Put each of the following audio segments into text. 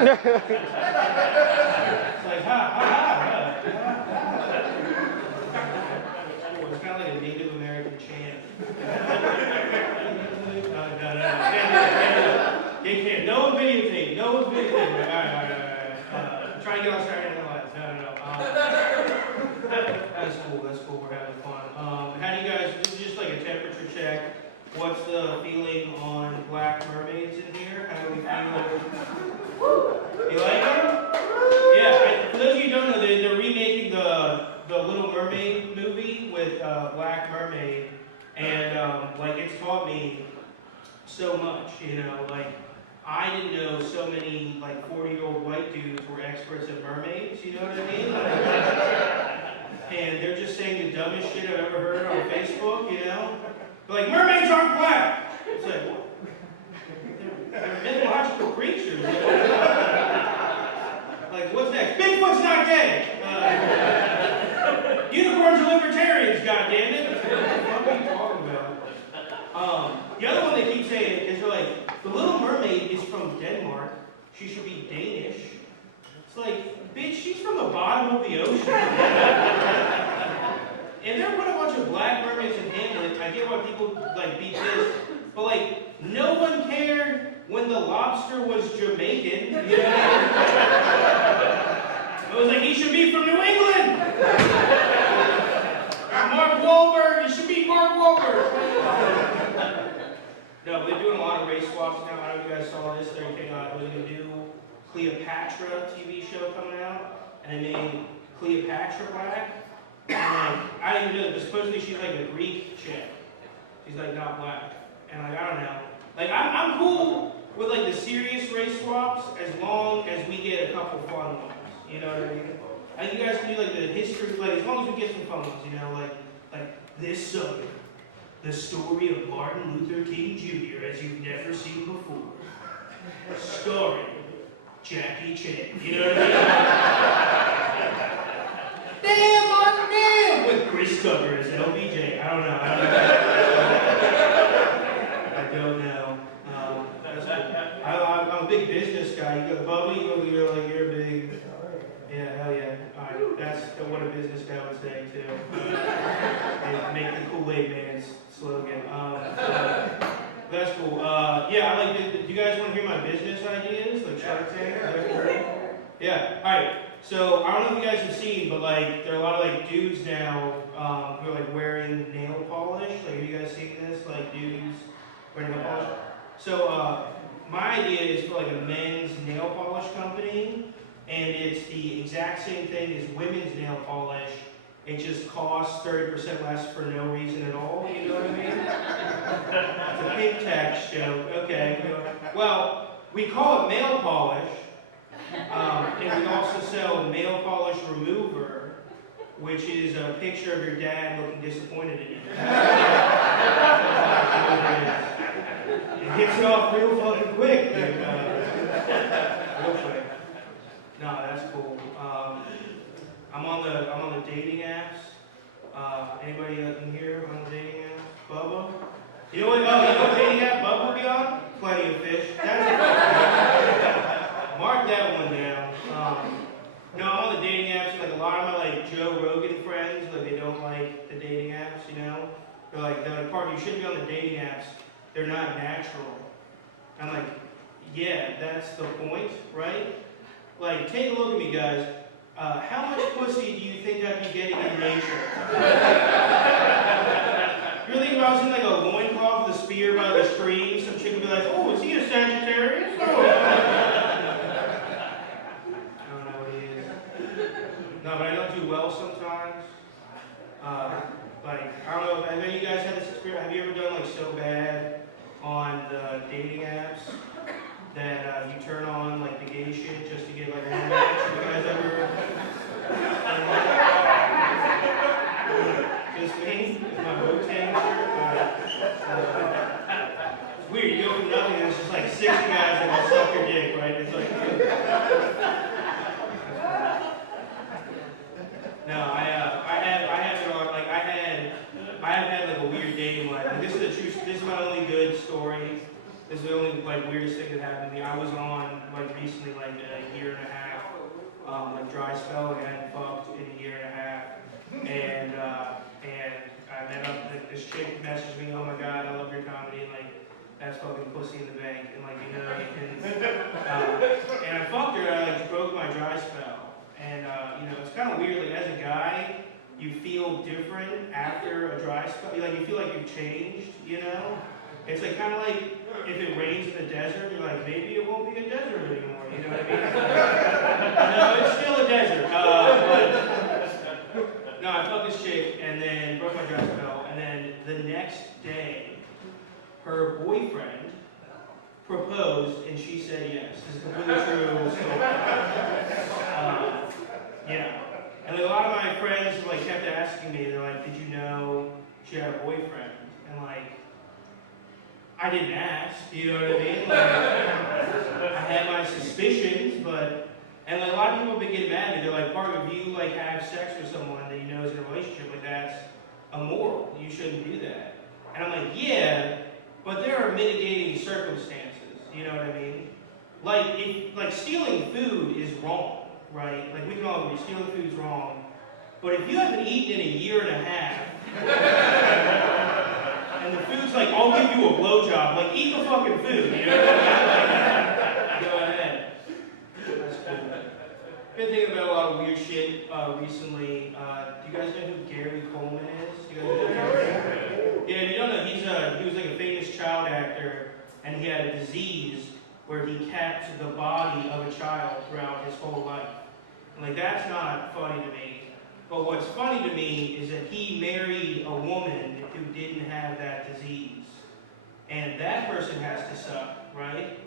like, ha, ha, ha, it's kind of like a Native American chant. No one's videotaping. No one's videotaping. All right. I'm trying to get on Saturday Night Live. No. That's cool. That's cool. We're having fun. How do you guys? This is just like a temperature check. What's the feeling on Black Mermaids in here? How do we feel? You like them? Yeah. For those of you who don't know, they're remaking the Little Mermaid movie with Black Mermaid, and like it's taught me so much. You know, like. I didn't know so many like 40-year-old white dudes were experts at mermaids, you know what I mean? And they're just saying the dumbest shit I've ever heard on Facebook, you know? They're like, mermaids aren't black! It's like, what? They're mythological creatures. Like, what's next? Bigfoot's not gay! Unicorns are libertarians, goddammit! What are you talking about? The other one they keep saying is they're like, the Little Mermaid is from Denmark. She should be Danish. It's like, bitch, she's from the bottom of the ocean. And there were a bunch of black mermaids in Hamlet. I get why people like beat this, but like, no one cared when the lobster was Jamaican. You know? It was like, he should be from New England. Mark Wahlberg, he should be Mark Wahlberg. No, they're doing a lot of race swaps now. I don't know if you guys saw this. There was a new Cleopatra TV show coming out, and they made Cleopatra black. And like, I didn't even know that, but supposedly she's like a Greek chick. She's like not black. And like, I don't know. Like, I'm cool with like the serious race swaps as long as we get a couple fun ones. You know what I mean? I think you guys can do like the history, like as long as we get some fun ones, you know, like this summer. The story of Martin Luther King Jr. as you've never seen before. Starring Jackie Chan. You know what I mean? Damn, Martin, damn! With Chris Tucker as LBJ. I don't know. I don't know. I'm a big business guy. You go, Bubby, you're a big... Yeah, hell yeah. Alright, that's what a business guy would say, too. And make the Kool-Aid Man's slogan. That's cool. Yeah, I like. Do you guys want to hear my business ideas, like Shark Tank? Yeah. All right. So I don't know if you guys have seen, but like there are a lot of like dudes now who are like wearing nail polish. Like, have you guys seen this? Like dudes wearing nail polish. So my idea is for like a men's nail polish company, and it's the exact same thing as women's nail polish. It just costs 30% less for no reason at all, you know what I mean? It's a pink tax joke, okay. Well, we call it nail polish, and we also sell nail polish remover, which is a picture of your dad looking disappointed in you. It gets it off real fucking quick, dude. Real quick. No, that's cool. I'm on the dating apps. Anybody in here on the dating apps? Bubba? You know what dating app Bubba will be on? Plenty of Fish. Mark that one down. No, I'm on the dating apps. Like a lot of my like Joe Rogan friends, like they don't like the dating apps. You know, they're like, Parker, you shouldn't be on the dating apps. They're not natural. I'm like, yeah, that's the point, right? Like, take a look at me, guys. How much pussy do you think I'd be getting in nature? You really think if I was in like a loincloth with a spear by the stream, some chick would be like, oh, is he a Sagittarius? Oh. I don't know what he is. No, but I don't do well sometimes. Like, I don't know, have any of you guys had this experience? Have you ever done like so bad on the dating apps that you turn on like the gay shit just to get like one match? You guys ever? Just me with my Wu-Tang shirt. It's weird. You go from nothing and it's just like 60 guys that will suck your dick, right? It's like. No, I have it on. Like I have had like a weird dating life. Like, this is the truth. This is my only good story. This is the only like weirdest thing that happened to me. I was on like recently, like a year and a half, like dry spell, like I hadn't fucked in a year and a half, and I met up, like, this chick messaged me, oh my god, I love your comedy, like, that's fucking pussy in the bank, and like, you know, you can, and I fucked her, and I like broke my dry spell, and you know, it's kind of weird, like, as a guy, you feel different after a dry spell, like, you feel like you've changed, you know? It's like, kind of like, if it rains in the desert, you're like, maybe it won't be a desert anymore, you know what I mean? No, it's still a desert, but, no, I fucked this chick, and then broke my dry spell, and then the next day, her boyfriend proposed, and she said yes. This is completely true. So, yeah. And like, a lot of my friends like kept asking me, they're like, did you know she had a boyfriend? And like, I didn't ask, you know what I mean? Like, I had my suspicions, but, and like a lot of people have been getting mad at me. They're like, Parker, if you like have sex with someone that you know is in a relationship, like that's immoral. You shouldn't do that. And I'm like, yeah, but there are mitigating circumstances, you know what I mean? Like stealing food is wrong, right? Like we can all agree, stealing food is wrong. But if you haven't eaten in a year and a half, and the food's like, I'll give you a blowjob, like eat the fucking food, you know what I mean? Like, go ahead. That's cool. Been thinking about a lot of weird shit recently. Do you guys know who Gary Coleman is? Do you guys know Gary? Yeah, if you don't know, he was like a famous child actor, and he had a disease where he kept the body of a child throughout his whole life. And like, that's not funny to me. But what's funny to me is that he married a woman who didn't have that disease. And that person has to suck, right?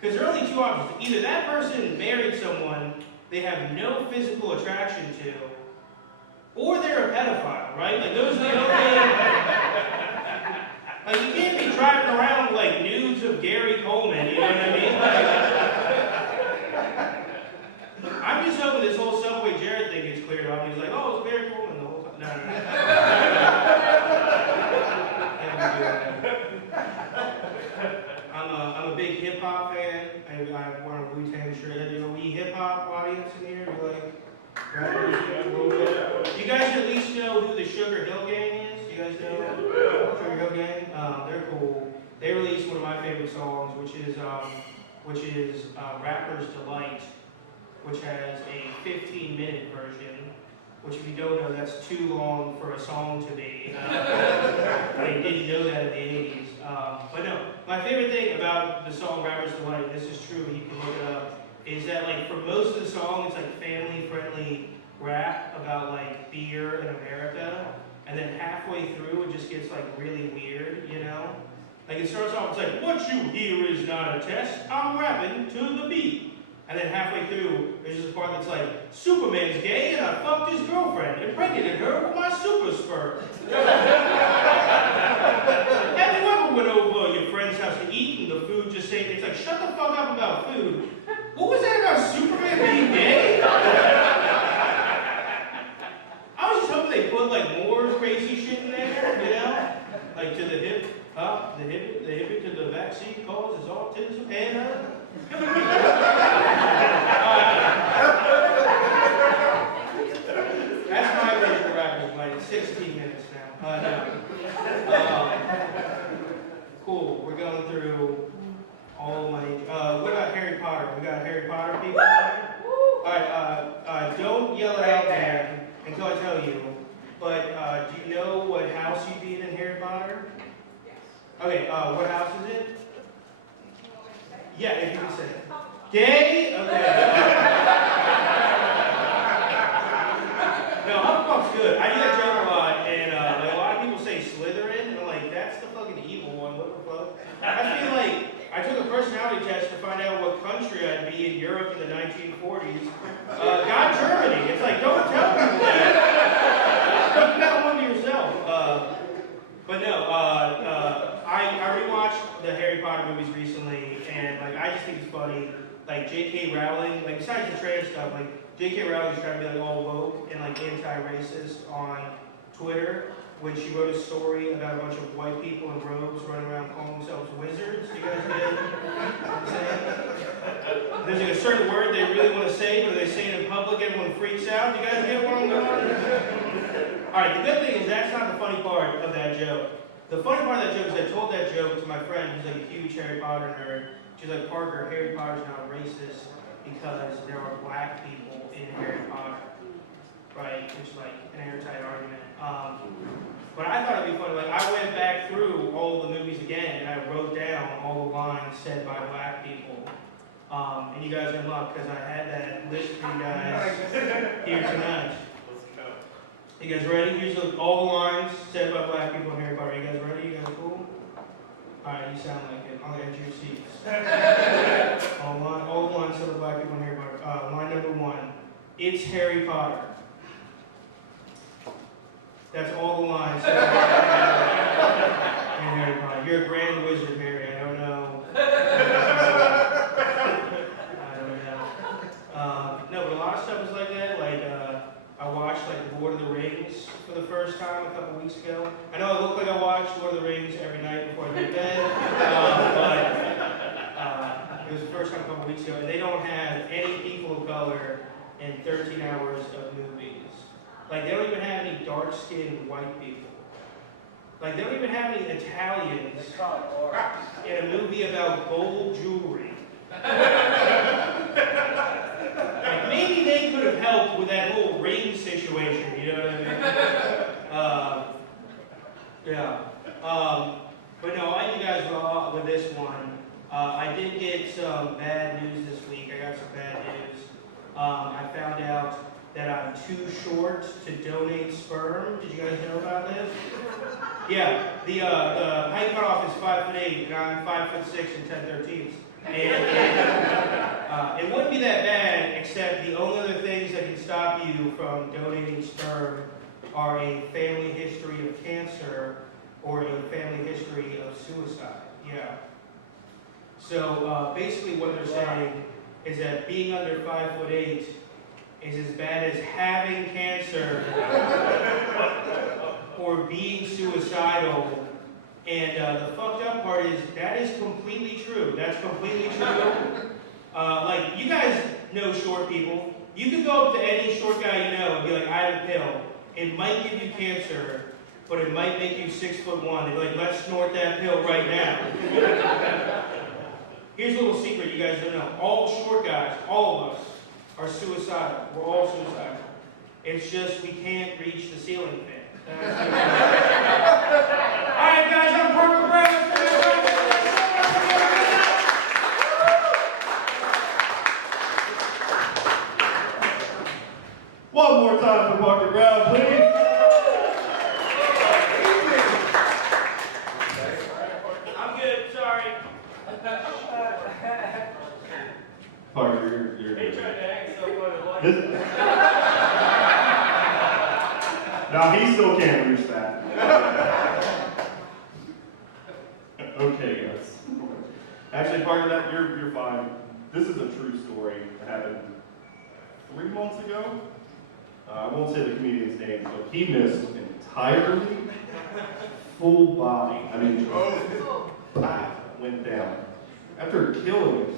Because there are only two options. Either that person married someone they have no physical attraction to, or they're a pedophile, right? Like, those are the only... Like, you can't be driving around with, like, nudes of Gary Coleman, you know what I mean? Like, I'm just hoping this whole Subway Jared thing gets cleared up. He's like, oh, it's Gary Coleman the whole time. No, no, no. I'm a big hip-hop fan. I want a Wu-Tang shirt. You know, we hip-hop audience in here? You like, rappers, a little bit? You guys at least know who the Sugar Hill Gang is? You guys know Sugar Hill Gang? They're cool. They released one of my favorite songs, which is Rapper's Delight, which has a 15-minute version, which if you don't know, that's too long for a song to be. They didn't know that in the 80s. But no, my favorite thing about the song Rapper's Delight, this is true, you can look it up, is that like for most of the song, it's like family-friendly rap about like beer in America. And then halfway through, it just gets like really weird, you know? Like it starts off, it's like, what you hear is not a test, I'm rapping to the beat. And then halfway through, there's this part that's like, Superman's gay and I fucked his girlfriend, impregnated her with my super spurt. Have you ever went over your friend's house to eat and the food just saying, it's like, shut the fuck up about food. What was that about Superman being gay? I was just hoping they put like more crazy shit in there, you know? Like to the hip, the hip to the vaccine causes autism and that's my version of Rapper's Delight. It's 16 minutes now. Cool. We're going through all my. What about Harry Potter? We got Harry Potter people there? All right. Don't yell it out there until I tell you. But do you know what house you'd be in Harry Potter? Yes. Okay. What house is it? Yeah, if you can say it. Gay? Okay. No, Hufflepuff's good. I do that joke a lot, and like, a lot of people say Slytherin, and I'm like, that's the fucking evil one. What the fuck? I feel like I took a personality test to find out what country I'd be in Europe in the 1940s. Got Germany. It's like, don't tell people that. Keep that one to yourself. But no, I rewatched the Harry Potter movies recently, and like I just think it's funny. Like J.K. Rowling, like besides the trans stuff, like J.K. Rowling's trying to be like all woke and like anti-racist on Twitter, when she wrote a story about a bunch of white people in robes running around calling themselves wizards. You guys get what I'm saying? There's like a certain word they really want to say, but if they say it in public, everyone freaks out. You guys get what I'm going? Alright, the good thing is that's not the funny part of that joke. The funny part of that joke is I told that joke to my friend who's like a huge Harry Potter nerd. She's like, Parker, Harry Potter's not racist because there are black people in Harry Potter. Right? Which is like an airtight argument. But I thought it'd be funny. Like, I went back through all the movies again and I wrote down all the lines said by black people. And you guys are in luck because I had that list for you guys here tonight. Let's go. You guys ready? Here's all the lines said by black people in Harry Potter. You guys ready? You guys cool? Alright, you sound like it. On the edge of your seats. All the lines said by black people in Harry Potter. Line number 1. It's Harry Potter. That's all the lines said by Harry Potter. You're a grand wizard, Harry. I don't know. No, but a lot of stuff is like that. Like, I watched like Lord of the Rings for the first time a couple weeks ago. I know I look like I watch Lord of the Rings every night before I go to bed, but it was the first time a couple weeks ago, and they don't have any people of color in 13 hours of movies. Like, they don't even have any dark-skinned white people. Like, they don't even have any Italians in a movie about gold jewelry. Like, maybe they could have helped with that whole ring situation, you know what I mean? Yeah. But no, I you guys well with this one. I did get some bad news this week. I got some bad news. I found out that I'm too short to donate sperm. Did you guys know about this? Yeah, the height cutoff is 5'8", and I'm 5'6" and 10/13. And it wouldn't be that bad, except the only other things that can stop you from donating sperm are a family history of cancer or a family history of suicide. Yeah. So basically what they're saying is that being under 5'8" is as bad as having cancer or being suicidal. And the fucked up part is that is completely true. That's completely true. Like, you guys know short people. You can go up to any short guy you know and be like, I have a pill. It might give you cancer, but it might make you 6'1". They're like, let's snort that pill right now. Here's a little secret you guys don't know. All short guys, all of us, are suicidal. We're all suicidal. It's just we can't reach the ceiling fan. Alright guys, I'm Parker Brown. One more time for Parker Brown, please. I'm good, sorry. Parker, you're They tried to act so funny. This... Now he still can't reach that. Okay, guys. Actually, Parker, that you're fine. This is a true story that happened 3 months ago. I won't say the comedian's name, but he missed entirely, full body. I mean, went down. After killing us,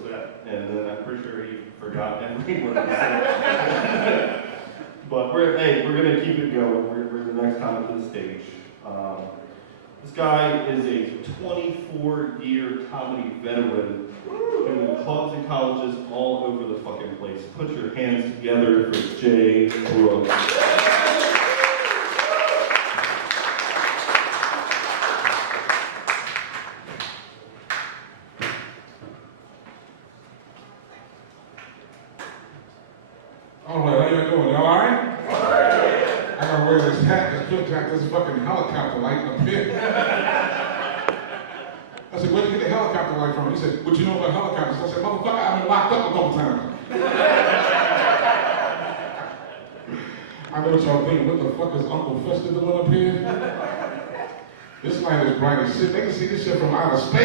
and then I'm pretty sure he forgot every word he said. But we're gonna keep it going. We're the next time to the stage. This guy is a 24-year comedy veteran in clubs and colleges all over the fucking place. Put your hands together for Jay Brooks. All right, how y'all doing? Y'all all right? I gotta wear this hat, this flip hat, this fucking helicopter light up here. I said, where'd you get the helicopter light from? He said, what you know about helicopters? I said, motherfucker, I've been locked up a couple times. I know what y'all thinking, what the fuck is Uncle Fester doing up here? This light is bright as shit. They can see this shit from outer space.